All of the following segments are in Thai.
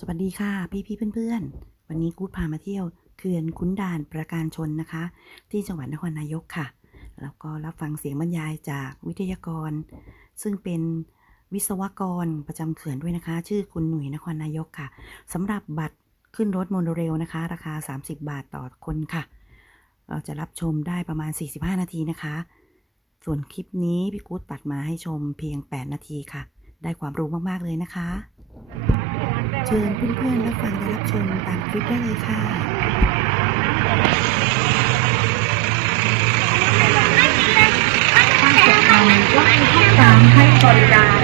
สวัสดีค่ะ พี่พี่ๆเพื่อนๆ วันนี้กู๊ดพามาเที่ยวเขื่อนขุนด่านประการชนนะคะ ที่จังหวัดนครนายกค่ะ แล้วก็รับฟังเสียงบรรยายจากวิทยากร ซึ่งเป็นวิศวกรประจำเขื่อนด้วยนะคะ ชื่อคุณหนุ่ยนครนายกค่ะสำหรับบัตรขึ้นรถโมโนเรลนะคะ ราคา 30 บาทต่อคนค่ะ เราจะรับชมได้ประมาณ 45 นาทีนะคะ ส่วนคลิปนี้พี่กู๊ดตัดมาให้ชมเพียง 8 นาทีค่ะ ได้ความรู้มากๆเลยนะคะ เชิญเพื่อนๆรับฟังและรับชมตามคลิปได้เลยค่ะสามให้บริการ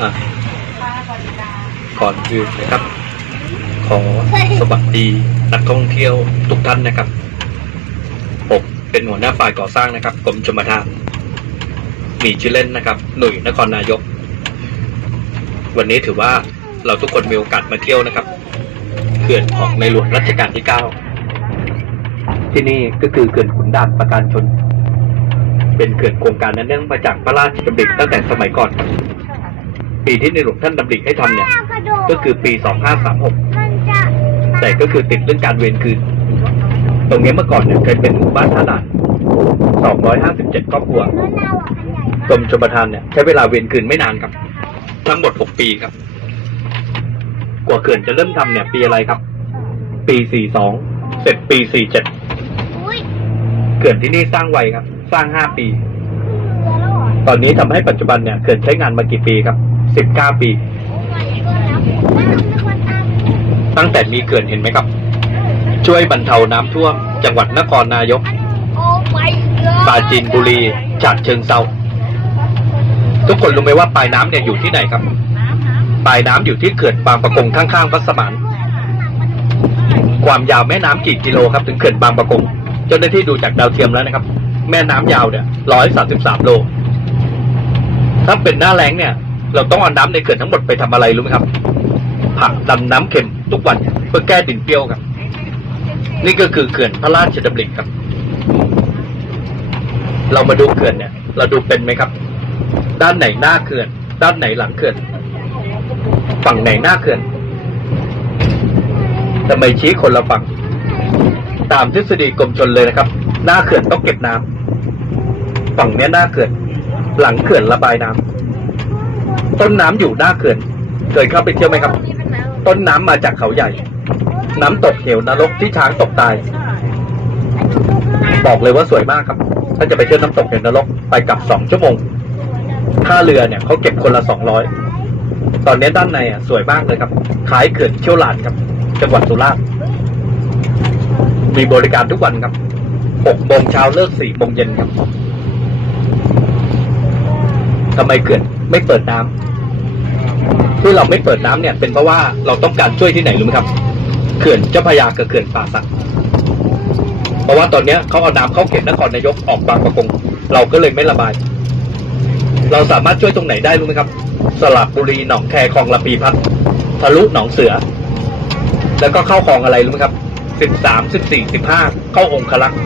อ่ก่อนอื่นนะครับ ขอสวัสดีนักท่องเที่ยวทุกท่านนะครับผมเป็นหัวหน้าฝ่ายก่อสร้างนะครับกรมชมทานมีชื่อเล่นนะครับ หนุ่ยนครนายก วันนี้ถือว่าเราทุกคนมีโอกาสมาเที่ยวนะครับเขื่อนของในหลวงรัชกาลที่เก้าที่นี่ก็คือเขื่อนขุนด่านประการชน เป็นเขื่อนโครงการนั้นเนื่องมาจากพระราชดำริตั้งแต่สมัยก่อน ปีที่ในหลวงท่านดำริให้ทำเนี่ย ก็คือปี 2536 แต่ก็คือติดเรื่องการเวรคืน ตรงนี้เมื่อก่อนเนี่ยเคยเป็นหมู่บ้านท่าด่าน 257ครอบครัวกรมชมประทานเนี่ยใช้เวลาเวรคืนไม่นานครับ ทั้งหมด 6 ปีครับ กว่าเขื่อนจะเริ่มทำเนี่ย ปีอะไรครับ ปี 42 เสร็จปี 47 เขื่อนที่นี่สร้างไวครับ สร้าง 5 ปี ตอนนี้ทำให้ปัจจุบันเนี่ย เขื่อนใช้งานมากี่ปีครับ 19 ปี ตั้งแต่มีเขื่อนเห็นไหมครับ ช่วยบรรเทาน้ำท่วม จังหวัดนครนายก ปราจีนบุรีฉะเชิงเซา ทุกคนรู้ไหมว่าปลายน้ำเนี่ยอยู่ที่ไหนครับ ปลายน้ำอยู่ที่เขื่อนบางประกงข้างๆวัดสมาน ความยาวแม่น้ำกี่กิโลครับ ถึงเขื่อนบางประกง เจ้าหน้าที่ดูจากดาวเทียมแล้วนะครับ แม่น้ำยาวเนี่ยร้อยสามสิบสามโล ถ้าเป็นหน้าแล้งเนี่ย เราต้องเอาน้ำในเขื่อนทั้งหมดไปทำอะไรรู้ไหมครับ ผักดำน้ำเค็มทุกวันเพื่อแก้ดินเปรี้ยวครับ นี่ก็คือเขื่อนพระราชดำริครับ เรามาดูเขื่อนเนี่ย เราดูเป็นไหมครับ ด้านไหนหน้าเขื่อน ด้านไหนหลังเขื่อน ฝั่งไหนหน้าเขื่อนทำไมชี้คนละฝั่ง ตามทฤษฎีกรมชนเลยนะครับ หน้าเขื่อนต้องเก็บน้ำฝั่งเนี้ยหน้าเขื่อน หลังเขื่อนระบายน้ำต้นน้ำอยู่หน้าเขื่อน เคยเข้าไปเที่ยวไหมครับ ต้นน้ำมาจากเขาใหญ่ น้ำตกเหวนรกที่ช้างตกตาย บอกเลยว่าสวยมากครับ ถ้าจะไปเที่ยวน้ำตกเหวนรกไปกลับสองชั่วโมง ค่าเรือเนี่ยเขาเก็บคนละสองร้อยตอนนี้ด้านในอะสวยมากเลยครับขายเขื่อนเชี่ยวหลานครับ จังหวัดสุราษฎร์มีบริการทุกวันครับหกโมงเช้าเลิกสี่โมงเย็นครับทำไมเขื่อนไม่เปิดน้ำที่เราไม่เปิดน้ำเนี่ย เป็นเพราะว่าเราต้องการช่วยที่ไหนรู้ไหมครับ เขื่อนเจ้าพระยากับเขื่อนป่าสักเพราะว่าตอนนี้เขาเอาน้ำเข้าเขตนครนายกออกบางประกง เราก็เลยไม่ระบาย เราสามารถช่วยตรงไหนได้รู้ไหมครับสระบุรีหนองแคคลองลำปีพัดทะลุหนองเสือ แล้วก็เข้าคลองอะไรรู้ไหมครับสิบสามสิบสี่สิบห้าเข้าองคลักษ์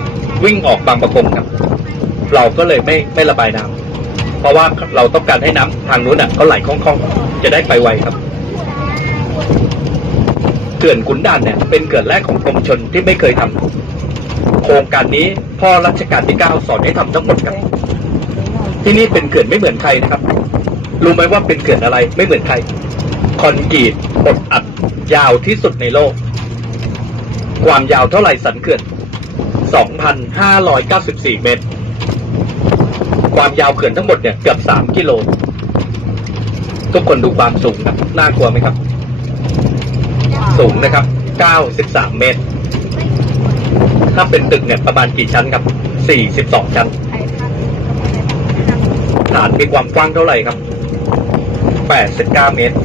วิ่งออกบางประกงครับ เราก็เลยไม่ไม่ระบายน้ำเพราะว่าเราต้องการให้น้ำทางนู้นน่ะเขาไหลคล่องๆ จะได้ไปไวครับเขื่อนขุนด่านเนี่ยเป็นเขื่อนแรกของกรมชนที่ไม่เคยทำโครงการนี้พ่อรัชกาลที่เก้าสอนให้ทำทั้งหมดครับ ที่นี่เป็นเขื่อนไม่เหมือนใครนะครับ รู้ไหมว่าเป็นเขื่อนอะไรไม่เหมือนใคร คอนกรีตอดอัดยาวที่สุดในโลก ความยาวเท่าไหร่สันเขื่อน 2,594 เมตร ความยาวเขื่อนทั้งหมดเนี่ยเกือบ 3 กิโล ทุกคนดูความสูงครับน่ากลัวไหมครับ สูงนะครับ 93 เมตร ถ้าเป็นตึกเนี่ยประมาณกี่ชั้นครับ 42 ชั้น ฐานมีความกว้างเท่าไหร่ครับ89เมตร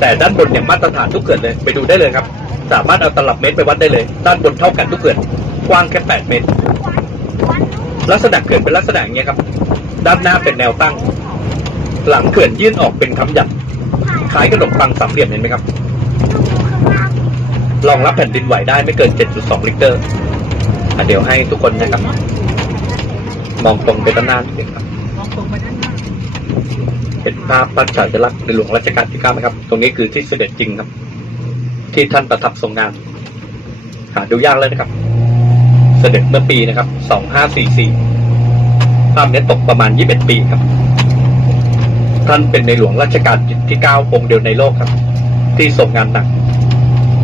แต่ด้านบนเนี่ยมาตรฐานทุกเขื่อนเลย ไปดูได้เลยครับ สามารถเอาตลับเมตรไปวัดได้เลย ด้านบนเท่ากันทุกเขื่อน กว้างแค่8เมตร ลักษณะเขื่อนเป็นลักษณะอย่างเงี้ยครับ ด้านหน้าเป็นแนวตั้ง หลังเขื่อนยื่นออกเป็นคำหยัดคล้ายขนมปังสามเหลี่ยมเห็นไหมครับ รองรับแผ่นดินไหวได้ไม่เกิน 7.2 ลิตรอะเดี๋ยวให้ทุกคนนะครับ มองตรงไปด้านหน้านิดนึงครับ มองตรงไปด้านหน้าเห็นภาพพระฉายลักษณ์ในหลวงรัชกาลที่เก้าไหมครับ ตรงนี้คือที่เสด็จจริงครับ ที่ท่านประทับทรงงานหาดูยากเลยนะครับ เสด็จเมื่อปีนะครับ2544ภาพนี้ตกประมาณ21ปีครับ ท่านเป็นในหลวงรัชกาลที่9องค์เดียวในโลกครับ ที่ทรงงานหนัก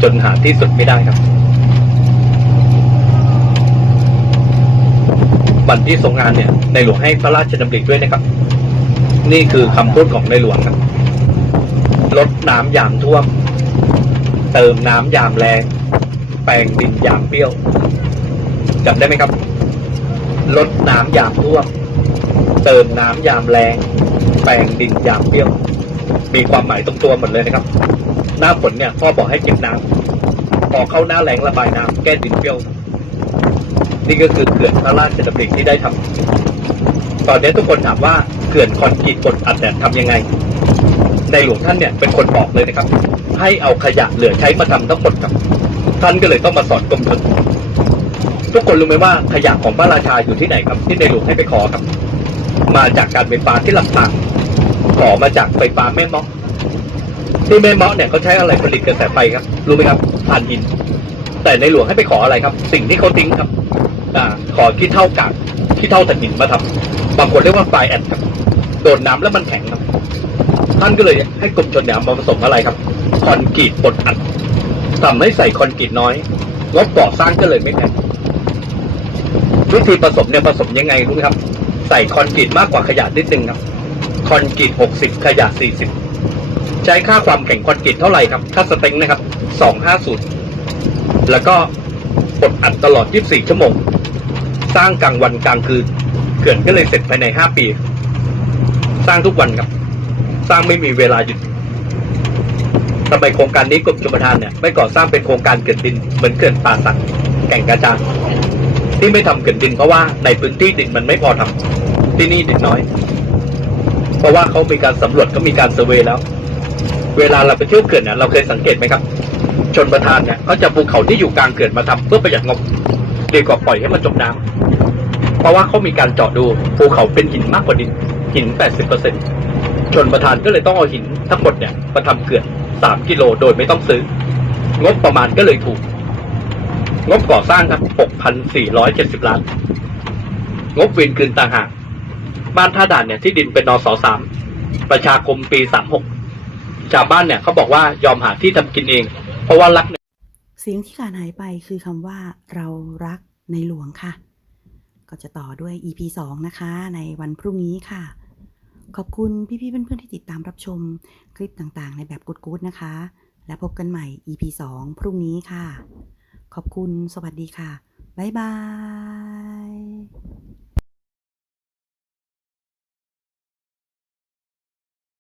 จนหาที่สุดไม่ได้ครับ วันที่ทรงงานเนี่ยในหลวงให้พระราชดำริด้วยนะครับ นี่คือคำพูดของในหลวงครับลดน้ำยามท่วม เติมน้ำยามแรง แปลงดินยามเปรี้ยวจำได้ไหมครับ ลดน้ำยามท่วม เติมน้ำยามแรง แปลงดินยามเปรี้ยว มีความหมายตรงตัวหมดเลยนะครับ หน้าฝนเนี่ยพ่อบอกให้เก็บน้ำพอเข้าหน้าแรงระบายน้ำแก้ดินเปรี้ยว นี่ก็คือเขื่อนพระราชดำริที่ได้ทำตอนนี้ทุกคนถามว่าเขื่อนคอนกรีตกดอัดเนี่ยทำยังไง ในหลวงท่านเนี่ยเป็นคนบอกเลยนะครับ ให้เอาขยะเหลือใช้มาทำทั้งหมดครับ ท่านก็เลยต้องมาสอนกรมชนทุกคนรู้ไหมว่าขยะของพระราชาอยู่ที่ไหนครับ ที่ในหลวงให้ไปขอครับ มาจากการไฟฟ้าที่ลำปางขอมาจากไฟฟ้าแม่เมาะที่แม่เมาะเนี่ยเขาใช้อะไรผลิตกระแสไฟครับ รู้ไหมครับถ่านหิน แต่ในหลวงให้ไปขออะไรครับ สิ่งที่เขาทิ้งครับ ขอขี้เท่ากากขี้เท่าถ่หินมาทำบางคนเรียกว่าไฟแอนครับโดนน้ำแล้วมันแข็งครับ ท่านก็เลยให้กรมชนเนี่ยมาผสมอะไรครับ คอนกรีตปนอัดทำให้ใส่คอนกรีตน้อยงบก่อสร้างก็เลยไม่แพงวิธีผสมเนี่ยผสมยังไงรู้ไหมครับ ใส่คอนกรีตมากกว่าขยะนิดนึงครับ คอนกรีตหกสิบขยะสี่สิบใช้ค่าความแข็งคอนกรีตเท่าไหร่ครับถ้าสเต็งนะครับสองห้าศูนย์แล้วก็ปดอัดตลอด 24 ชั่วโมง สร้างกลางวันกลางคืนเขื่อนก็เลยเสร็จภายใน5ปี สร้างทุกวันครับ สร้างไม่มีเวลาหยุดทำไมโครงการนี้กรมชลประทานเนี่ยไม่ก่อสร้างเป็นโครงการเขื่อนดินเหมือนเขื่อนป่าสักแก่งกระจานที่ไม่ทำเขื่อนดินเพราะว่าในพื้นที่ดินมันไม่พอทำที่นี่ดินน้อย เพราะว่าเขามีการสำรวจก็มีการเซอร์เวย์แล้ว เวลาเราไปเที่ยวเขื่อนเนี่ยเราเคยสังเกตไหมครับ ชนประทานเนี่ยเขาจะภูเขาที่อยู่กลางเขื่อนมาทำเพื่อประหยัดงบ ดีกว่าปล่อยให้มันจมน้ำเพราะว่าเขามีการเจาะดูภูเขาเป็นหินมากกว่าดินหิน 80%ชนประทานก็เลยต้องเอาหินทั้งหมดเนี่ยมาทำเขื่อน3กิโลโดยไม่ต้องซื้อ งบประมาณก็เลยถูก งบก่อสร้างครับ 6,470 ล้าน งบเวียนคืนต่างหากบ้านท่าด่านเนี่ยที่ดินเป็นนสสามประชาคมปี 36 ชาวบ้านเนี่ยเขาบอกว่ายอมหาที่ทำกินเอง เพราะว่ารัก เสียงที่ขาดหายไปคือคำว่าเรารักในหลวงค่ะ ก็จะต่อด้วย EP 2 นะคะ ในวันพรุ่งนี้ค่ะ ขอบคุณพี่ๆเพื่อนๆที่ติดตามรับชมคลิปต่างๆ ในแบบกู๊ดๆนะคะ และพบกันใหม่ EP 2 พรุ่งนี้ค่ะ ขอบคุณสวัสดีค่ะ บ๊ายบาย